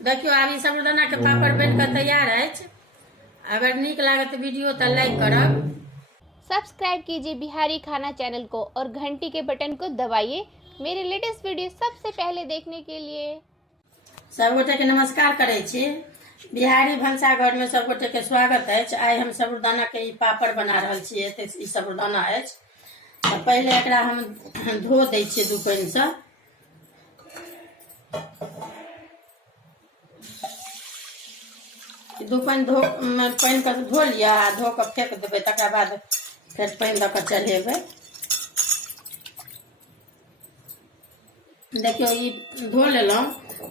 देखियो आब ई साबूदाना के पापड़ बन के तैयार अछि। अगर नीक लागत वीडियो तो लाइक करब। सब्सक्राइब कीजिए बिहारी खाना चैनल को और घंटी के बटन को दबाइए मेरे लेटेस्ट वीडियो सबसे पहले देखने के लिए। सबगोटे के नमस्कार करे छी। बिहारी भनसाघर में सबगोटे के स्वागत अछि। आइ हम साबूदाना के ई पापड़ बना रहल छी। एते ई साबूदाना अछि तो पहले एकरा हम धो दै छियै दू पानि से। दू पानि पानि के धो लिया, धो के फेंक देबै, तकर बाद फिर पानि दऽ के चढ़ेबै। देखियो ई धो लेलहुँ।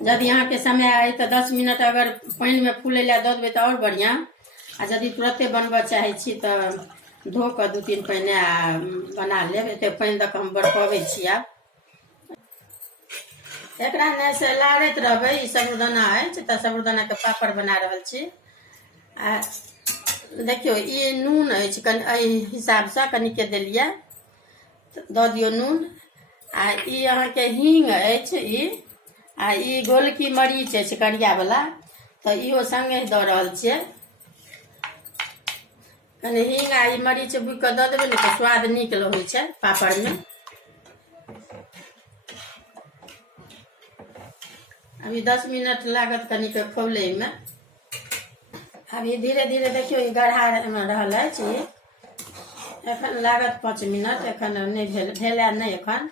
यदि अहाँके समय अइ तो 10 मिनट अगर पानि में फूलै ला दऽ देबै तो और बढ़िया। आ यदि तुरंते बनबऽ चाहे छी तो धो के 2-3 पानि आ बना लेब। एते पानि दऽ के हम बड़कबै छी। आब एकरा ने से लारैत रहबै। ई साबूदाना अछि तो साबूदाना के पापड़ बना रहल छी। आ देखियो ई नून अछि, कनि एहि हिसाब से कनि के देलिए, दऽ दियौ नून। आ ई अहाँके हींग अछि। ई आ ई गोलकी मरीच अछि करिया वाला, तो इहो संगे दऽ रहल छियै। कनि हींग आ ई मरीच बुइक के दऽ देबै ने तो स्वाद नीक होइ छै पापड़ में। अभी 10 मिनट लागत कनि के खौले में। अभी धीरे धीरे देखियो ई गढ़ा रहल अछि। एखन लागत 5 मिनट। एखन नहीं भेलै नहीं। एखन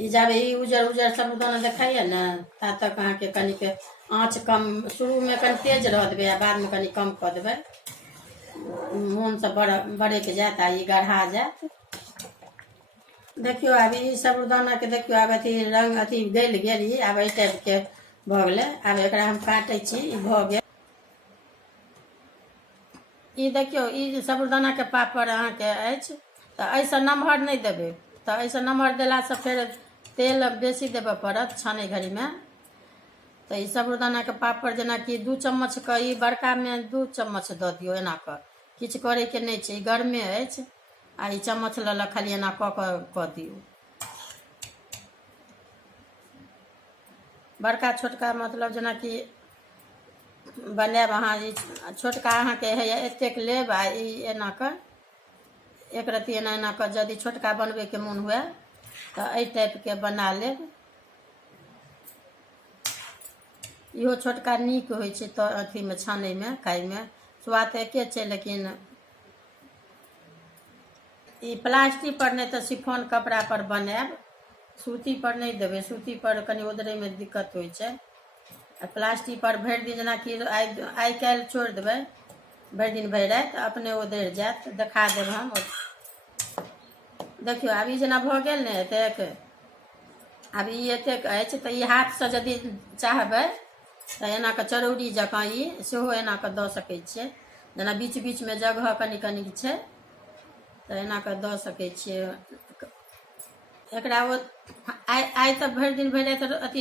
ई जाबे ई उजर उजर साबूदाना देखाइए ना ता तक अहाँके कनि के आँच कम, शुरू में कनि तेज रह देबै आ बाद में कनि कम कऽ देबै। मोन से बड़क जात आ ई गढ़ा जात। देखियो अभी ई साबूदाना के देखियो आब अथी रंग अथी गल गेल। ई आब एहि टाइप के भऽ गेलै। आब एकरा हम काटै छी। ई भऽ गेल। ई देखियो ई साबूदाना के पापड़ अहाँके अछि तो ऐसे नमहर नहीं देबै। तो ऐसे नमहर देला से फिर तेल बेसी देबऽ पड़त छानै घड़ी में। तो ई साबूदाना के पापड़ जेना कि 2 चम्मच के ई बड़का में 2 चम्मच दऽ दियौ। एना कऽ किछु करे के नहीं छै। ई गरमे अछि आ ई चम्मच लऽ खाली एना कऽ दियौ। बड़का छोटका मतलब जेना कि बनाब अहाँ। ई छोटका अहाँके है एतेक लेब आ ई एना कऽ एक रत्ती एना एना कऽ यदि छोटका बनबे के मन हुए तो एहि टाइप के बना लेब। इहो छोटका नीक होइ छै तो अथी में छानै में खाय में स्वाद एके छै। लेकिन ई प्लास्टिक पर नहीं तो शिफॉन कपड़ा पर बनाब। सूती पर नहीं देबै। सूती पर कनि ओदरे में दिक्कत होइ छै। प्लास्टिक पर भरि दिन जेना कि आइ काल्हि छोड़ि देबै भरि दिन भरि राति अपने ओदरि जायत। देखा देब हम। देखियो आब ई जेना भऽ गेल ने एतेक। आब ई एतेक अछि तो ई हाथ से यदि चाहबै तो एना के चरौड़ी जकाँ ई सेहो एना के दऽ सकै छियै। जेना बीच बीच में जगह कनि कनि छै तो एना के दऽ सकै छियै। एकरा आइ तो भरि दिन भरि राति अथी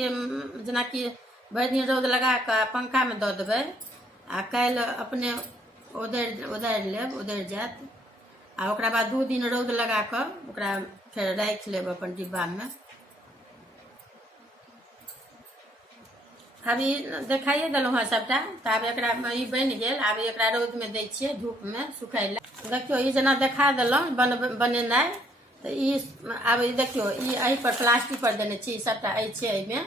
जेना कि भरि दिन रौद लगा के पंखा में दऽ देबै आ काल्हि अपने ओदारि लेब, ओदारि जायत। आ ओकरा बाद 2 दिन रौद लगा के ओकरा फिर राखि लेब अपन डिब्बा में। अभी देखाइए देलहुँ हँ सबटा। तो आब एकरा ई बनि गेल। आब एकरा रौद में दै छियै धूप में सुखाय ला। देखियो ई जेना देखा देलहुँ बनेनाइ। तो ई आब ई देखियो ई एहि पर प्लास्टिक पर देने छी। सबटा अछि एहिमे।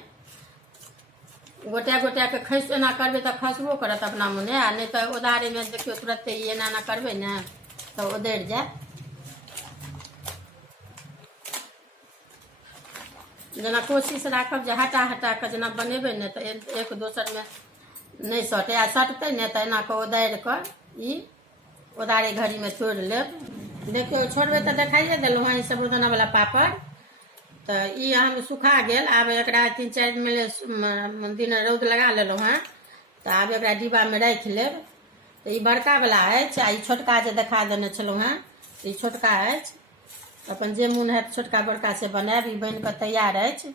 गोटा गोटा के खस एना करबै तो खसबो करत अपना मोने। आ नहीं तो उधारे में देखियो तुरंते ई एना एना करबै ने तो उधर जाए। जेना कोशिश राखब जे हटा हटा के जेना बनेबै ने तो एक दोसर में नहीं सटे। आ सटतै ने तो एना के उदारि कर ई उधारे घड़ी में छोड़ लेब। देखियो छोड़बै तो देखाइए देलहुँ हँ ई साबूदाना वाला पापड़। तो ई हम सुखा गेल। आब एकरा 3-4 दिन रौद लगा लेलहुँ हँ। तो आब एकरा डिब्बा में राखि लेब। तो ई बड़का वाला अछि आ ई छोटका जे देखा देने छलहुँ हँ ई छोटका अछि। अपन जे मोन हैत छोटका बड़का से बनायब। ई बन के तैयार अछि।